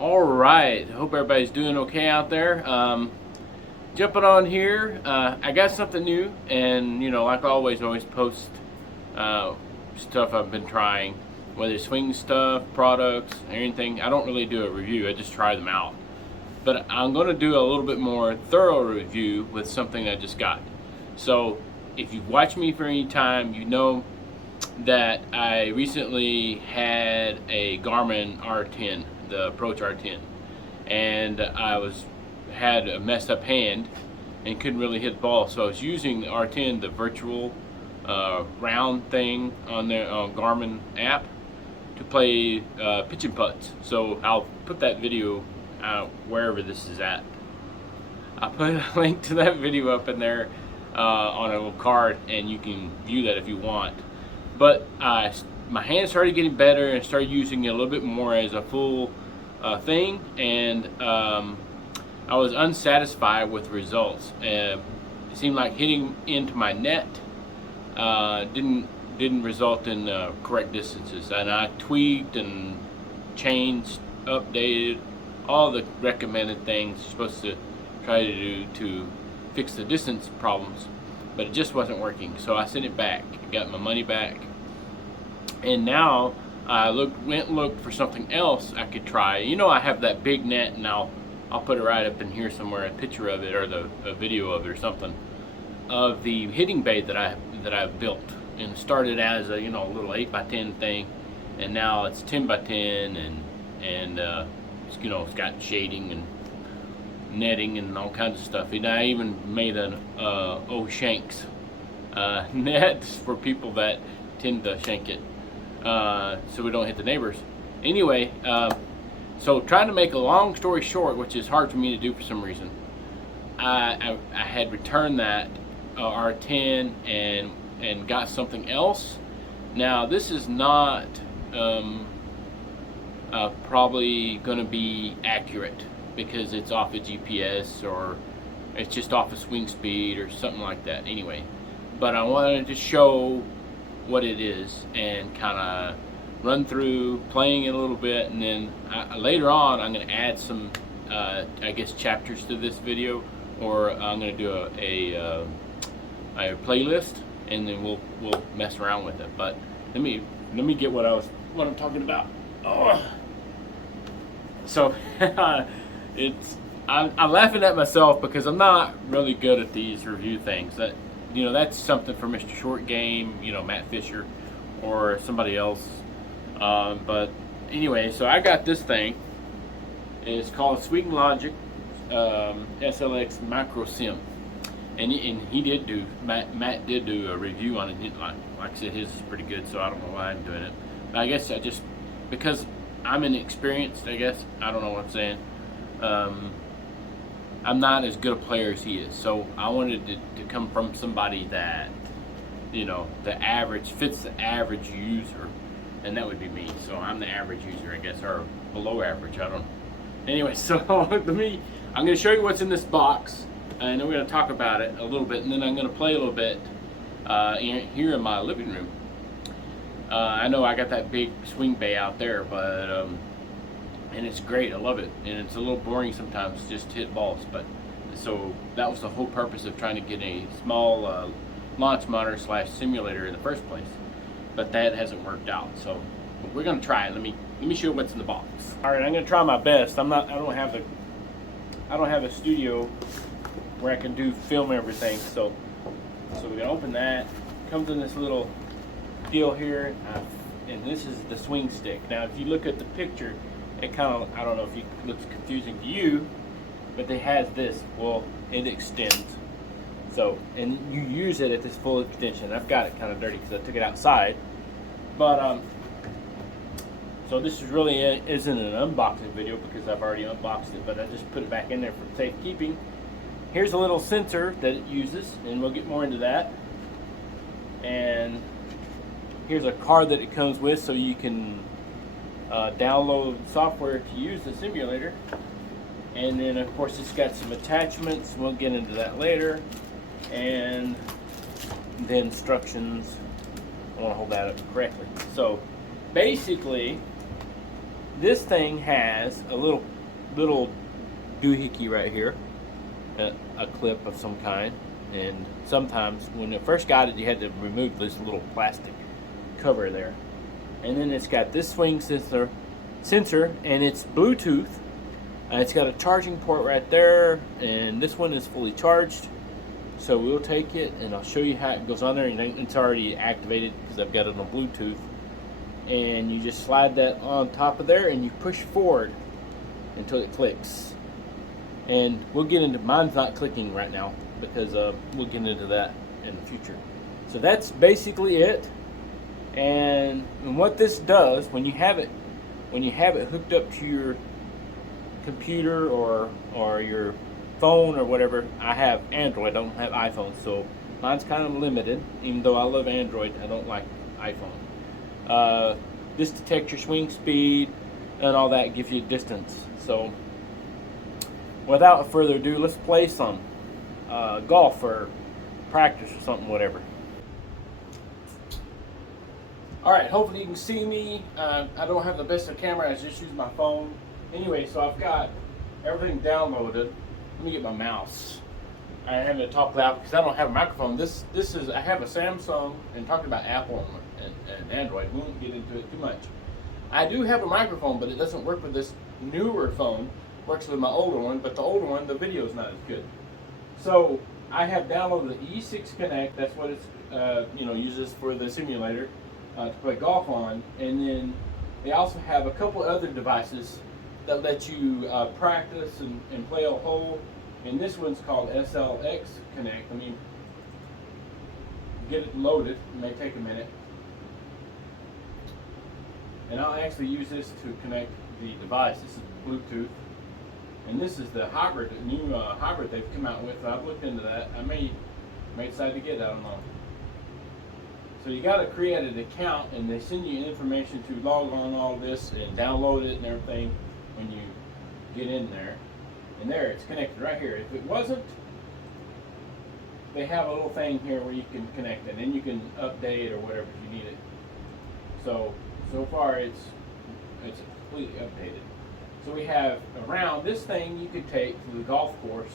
All right, hope everybody's doing okay out there. Jumping on here, I got something new, and like always post stuff I've been trying, whether it's swing stuff, products, anything. I don't really do a review; I just try them out. But I'm going to do a little bit more thorough review with something I just got. So, if you've watched me for any time, you know that I recently had a Garmin R10, the Approach R10, and had a messed up hand and couldn't really hit the ball. So I was using the R10, the virtual round thing on the Garmin app, to play pitch and putts. So I'll put that video wherever this is at. I'll put a link to that video up in there on a little card, and you can view that if you want. But my hand started getting better, and started using it a little bit more as a full thing, and I was unsatisfied with the results. It seemed like hitting into my net didn't result in correct distances, and I tweaked and changed, updated all the recommended things you're supposed to try to do to fix the distance problems, but it just wasn't working. So I sent it back, got my money back, and now I went and looked for something else I could try. I have that big net, and I'll put it right up in here somewhere, a picture of it, or a video of it or something, of the hitting bay that I've built, and started as a little 8x10 thing, and now it's 10x10, and it's got shading and netting and all kinds of stuff. And I even made an O'Shanks net for people that tend to shank it, so we don't hit the neighbors. Anyway, so trying to make a long story short, which is hard for me to do for some reason, I had returned that R10 and got something else. Now this is not probably going to be accurate, because it's off a GPS, or it's just off a swing speed or something like that. Anyway, but I wanted to show what it is and kind of run through playing it a little bit, and then later on I'm going to add some I guess chapters to this video, or I'm going to do a playlist, and then we'll mess around with it. But let me get what I'm talking about. Oh. So I'm laughing at myself because I'm not really good at these review things. That's something for Mr. Short Game, Matt Fisher, or somebody else. But anyway, so I got this thing. It's called Swing Logic SLX MicroSim, and he did do Matt did do a review on it. Like I said, his is pretty good, so I don't know why I'm doing it. But I guess because I'm inexperienced, I guess, I don't know what I'm saying. I'm not as good a player as he is, so I wanted to come from somebody that the average fits the average user, and that would be me. So I'm the average user, I guess, or below average, I don't know. Anyway, so I'm going to show you what's in this box, and then we're going to talk about it a little bit, and then I'm going to play a little bit here in my living room. I know I got that big swing bay out there, but and it's great. I love it, and it's a little boring sometimes just to hit balls. But so that was the whole purpose of trying to get a small launch monitor / simulator in the first place. But that hasn't worked out. So we're gonna try it. Let me show you what's in the box. All right, I'm gonna try my best. I don't have a studio where I can film everything. So we're gonna open that. It comes in this little deal here, and this is the swing stick. Now, if you look at the picture, it kind of, I don't know if it looks confusing to you, but it has this. Well, it extends. So, and you use it at this full extension. I've got it kind of dirty because I took it outside. But so this really isn't an unboxing video because I've already unboxed it, but I just put it back in there for safekeeping. Here's a little sensor that it uses, and we'll get more into that. And here's a card that it comes with, so you can download software to use the simulator. And then of course it's got some attachments, we'll get into that later, and the instructions. I want to hold that up correctly. So basically this thing has a little doohickey right here, a clip of some kind. And sometimes when it first got it, you had to remove this little plastic cover there. And then it's got this swing sensor, and it's Bluetooth. It's got a charging port right there, and this one is fully charged. So we'll take it, and I'll show you how it goes on there. And it's already activated because I've got it on Bluetooth. And you just slide that on top of there, and you push forward until it clicks. And we'll get into, mine's not clicking right now because we'll get into that in the future. So that's basically it. And what this does, when you have it hooked up to your computer or your phone or whatever. I have Android, I don't have iPhone, so mine's kind of limited. Even though I love Android, I don't like iPhone. This detects your swing speed and all that, gives you distance. So without further ado, let's play some golf or practice or something, whatever. Alright, hopefully you can see me. I don't have the best of camera, I just use my phone. Anyway, so I've got everything downloaded. Let me get my mouse. I have to talk loud because I don't have a microphone. This is, I have a Samsung, and talking about Apple and Android, we won't get into it too much. I do have a microphone, but it doesn't work with this newer phone. It works with my older one, but the older one, the video is not as good. So I have downloaded the SLX Connect. That's what it's uses for the simulator to play golf on. And then they also have a couple other devices that let you practice and play a hole. And this one's called SLX Connect. I mean, get it loaded. It may take a minute. And I'll actually use this to connect the device. This is Bluetooth. And this is the hybrid, new hybrid they've come out with. I've looked into that. I may decide to get it, I don't know. So you got to create an account, and they send you information to log on all this and download it and everything when you get in there. And there, it's connected right here. If it wasn't, they have a little thing here where you can connect it, and then you can update or whatever if you need it. So far it's completely updated. So we have around this thing you could take to the golf course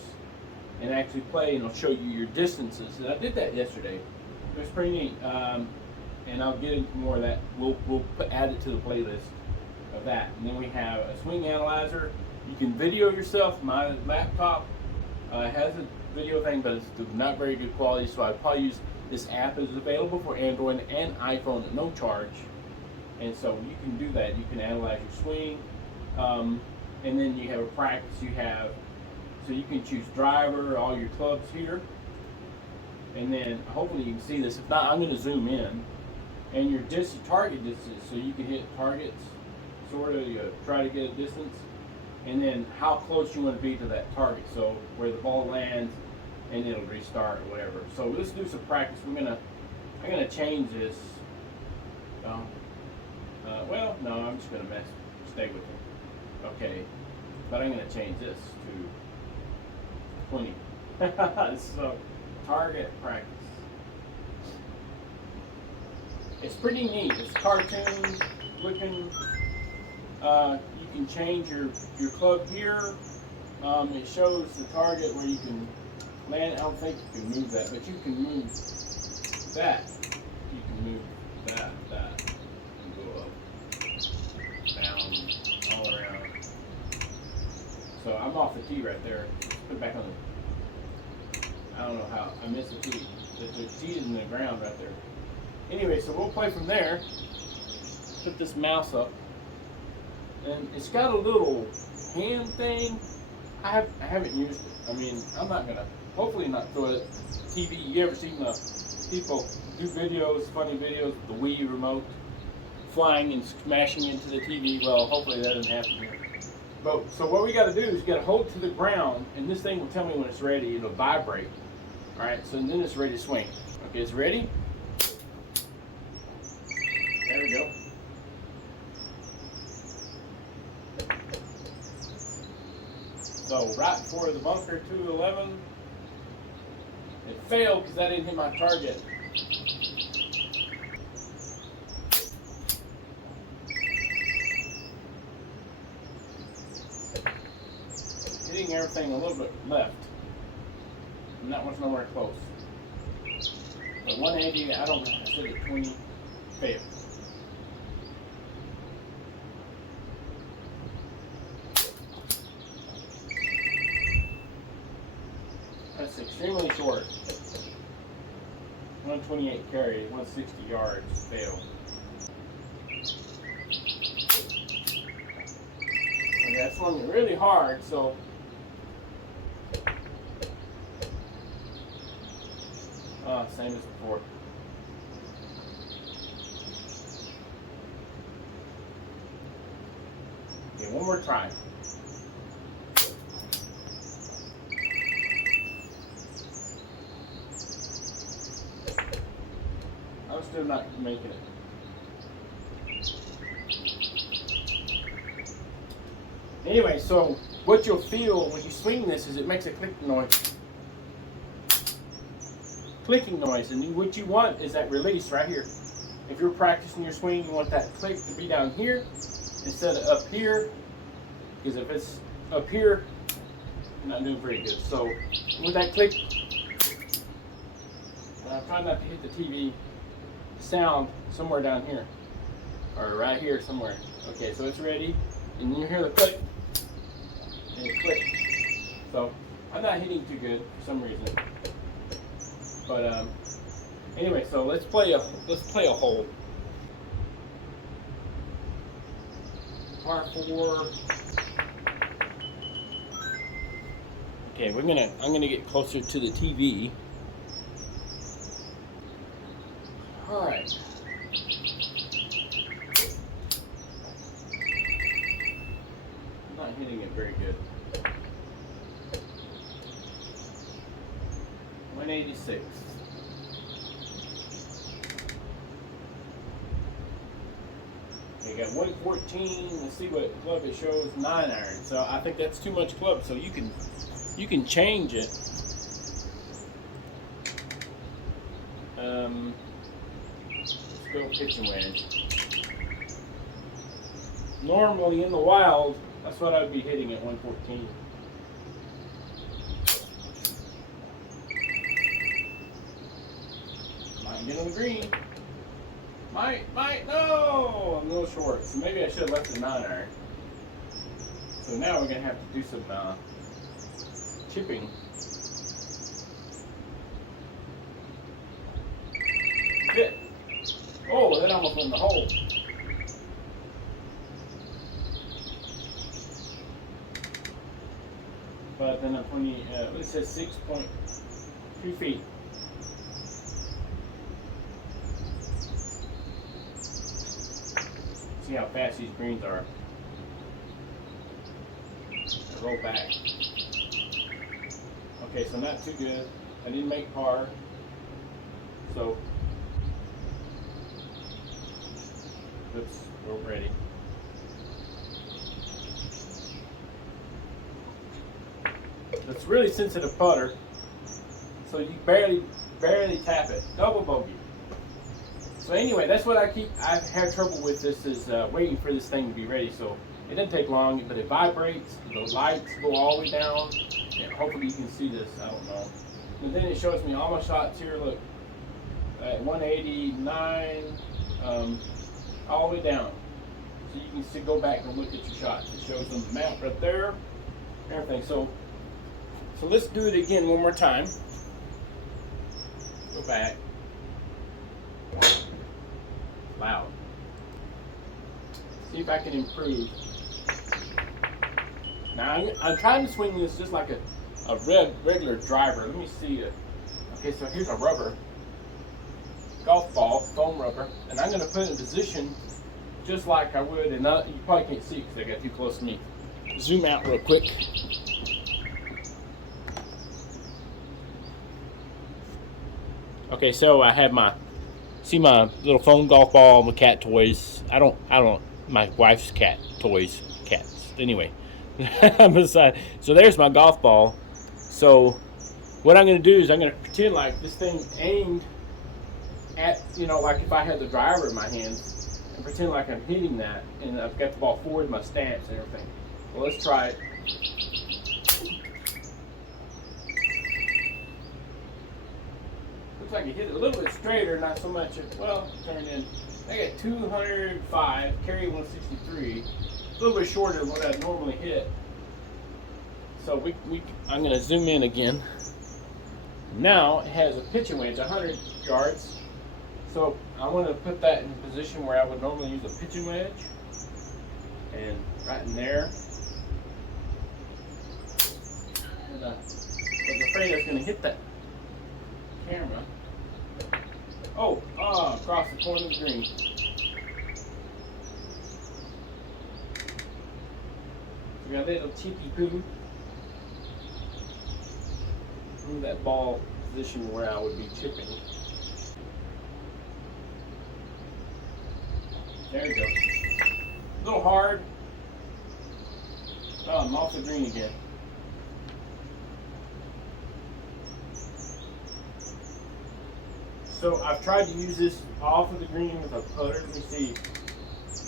and actually play, and it'll show you your distances. And I did that yesterday. It was pretty neat. And I'll get into more of that. We'll add it to the playlist of that. And then we have a swing analyzer. You can video yourself. My laptop has a video thing, but it's not very good quality, so I'd probably use this app. Is available for Android and iPhone at no charge. And so you can do that. You can analyze your swing. And then you have a practice. So you can choose driver, all your clubs here. And then hopefully you can see this. If not, I'm going to zoom in. And your target distance, so you can hit targets, sort of, try to get a distance. And then how close you want to be to that target. So where the ball lands, and it'll restart or whatever. So let's do some practice. I'm gonna change this. Well, no, I'm just gonna stay with it. Okay, but I'm gonna change this to 20. So target practice. It's pretty neat. It's cartoon looking. You can change your club here. It shows the target where you can land. I don't think you can move that, but you can move that. You can move that, and go up, down, all around. So I'm off the tee right there. Put it back on the. I don't know how I missed the tee. The tee is in the ground right there. Anyway, so we'll play from there. Put this mouse up. And it's got a little hand thing. I haven't used it. I mean, I'm not gonna, hopefully not throw it TV. You ever seen the people do videos, funny videos with the Wii remote flying and smashing into the TV? Well, hopefully that doesn't happen here. But so what we got to do is got to hold to the ground, and this thing will tell me when it's ready. It'll vibrate. All right, so then it's ready to swing. Okay, it's ready. There we go. So right before the bunker, 211, it failed because I didn't hit my target. hitting everything a little bit left, and that one's nowhere close. But 180, I don't know, I said at 20, fail. That's extremely short. 128 carry, 160 yards, fail. And that's swung really hard, so same as before. Okay, one more try. I'm still not making it. Anyway, so what you'll feel when you swing this is it makes a clicking noise. Clicking noise, and what you want is that release right here. If you're practicing your swing, you want that click to be down here instead of up here, because if it's up here, you're not doing pretty good. So with that click, I'm trying not to hit the TV, sound somewhere down here, or right here somewhere. Okay, so it's ready, and you hear the click, and it click. So I'm not hitting too good for some reason. But anyway, so let's play a hole. Par 4. Okay, I'm gonna get closer to the TV. All right. I'm not hitting it very good. 186. Okay, got 114. Let's see what club it shows. 9 iron. So I think that's too much club. So you can change it. Let's go pitching wedge. Normally in the wild, that's what I'd be hitting at 114. Get on the green. Might, no! I'm a little short, so maybe I should have left the 9 iron. So now we're going to have to do some chipping. Hit. Oh, that almost went in the hole. But then I'm 20, it says 6.2 feet. See how fast these greens are. I roll back. Okay, so not too good. I didn't make par. So, oops, we're ready. It's really sensitive putter, so you barely tap it. Double bogey. So anyway, that's what I've had trouble with this is waiting for this thing to be ready. So it doesn't take long, but it vibrates. The lights go all the way down. And hopefully you can see this. I don't know. And then it shows me all my shots here. Look, at 189, all the way down. So you can go back and look at your shots. It shows them the map right there, everything. So let's do it again one more time. Go back. Loud. See if I can improve. Now I'm trying to swing this just like a regular driver. Let me see it. Okay, so here's a rubber golf ball, foam rubber, and I'm going to put it in position just like I would. And you probably can't see because I got too close to me. Zoom out real quick. Okay, so I have my little foam golf ball, my cat toys. I don't, my wife's cat toys, cats. Anyway, so there's my golf ball. So what I'm going to do is I'm going to pretend like this thing aimed at, like if I had the driver in my hands, and pretend like I'm hitting that, and I've got the ball forward, my stance and everything. Well, let's try it. like it hit a little bit straighter, not so much. Well, turn in. I got 205, carry 163. A little bit shorter than what I'd normally hit. So I'm going to zoom in again. Now it has a pitching wedge, 100 yards. So I want to put that in a position where I would normally use a pitching wedge. And right in there. And I was afraid I was going to hit that camera. Oh, across the corner of the green. We got a little cheeky poo. Move that ball position where I would be chipping. There you go. A little hard. Oh, I'm off the green again. So I've tried to use this off of the green with a putter. Let me see. You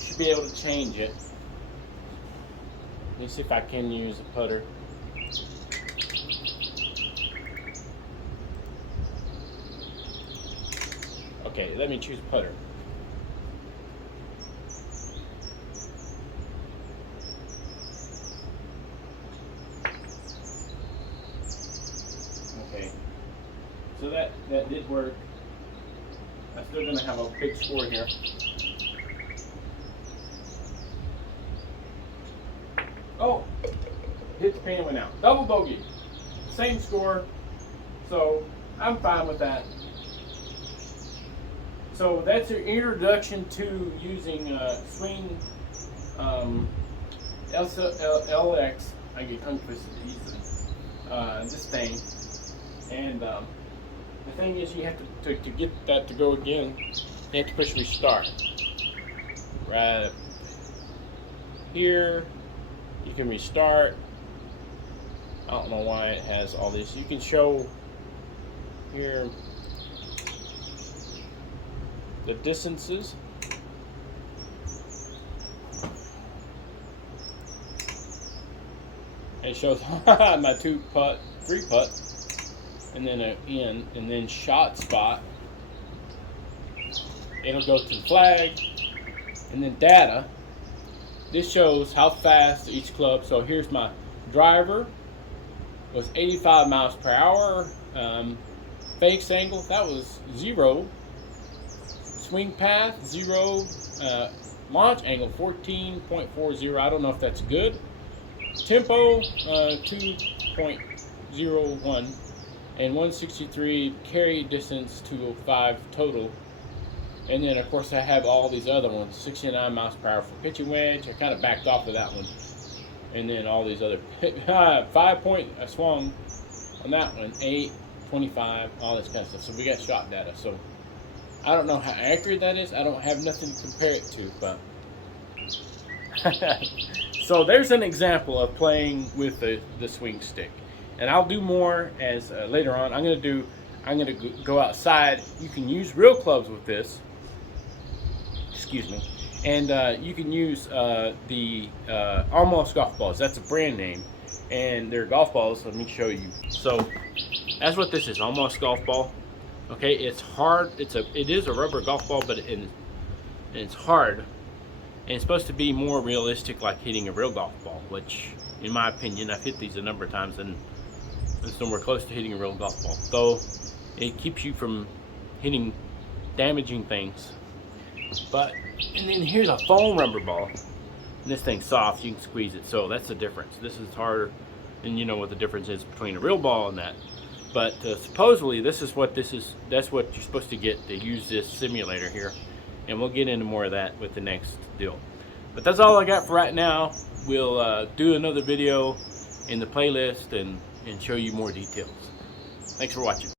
should be able to change it. Let me see if I can use a putter. Okay, let me choose putter. Okay, so that did work. I'm still going to have a big score here. Oh, hit the pan, went out. Double bogey. Same score, so I'm fine with that. So that's your introduction to using swing SLX. I get tongue twisted easily. This thing, and the thing is, you have to get that to go again. You have to push restart. Right here, you can restart. I don't know why it has all this. You can show here the distances. It shows my 2-putt, 3-putt, and then an in, and then shot spot. It'll go to the flag, and then data. This shows how fast each club. So here's my driver. Was 85 miles per hour. Face angle, that was 0. Swing path, 0. Launch angle, 14.40. I don't know if that's good. Tempo, 2.01. And 163. Carry distance, 205 total. And then, of course, I have all these other ones. 69 miles per hour for pitching wedge. I kind of backed off of that one. And then all these other 5-point swung on that one, 8, 25, all this kind of stuff. So we got shot data. So I don't know how accurate that is. I don't have nothing to compare it to, but so there's an example of playing with the swing stick. And I'll do more as later on. I'm gonna go outside. You can use real clubs with this. Excuse me. And you can use the Almost golf balls. That's a brand name, and they're golf balls. Let me show you. So that's what this is, Almost golf ball. Okay, it's hard. It is a rubber golf ball, but it's hard, and it's supposed to be more realistic, like hitting a real golf ball. Which, in my opinion, I've hit these a number of times, and it's nowhere close to hitting a real golf ball. So it keeps you from hitting damaging things. And then here's a foam rubber ball. And this thing's soft, you can squeeze it. So that's the difference. This is harder, and you know what the difference is between a real ball and that. But supposedly that's what you're supposed to get to use this simulator here. And we'll get into more of that with the next deal. But that's all I got for right now. We'll do another video in the playlist and show you more details. Thanks for watching.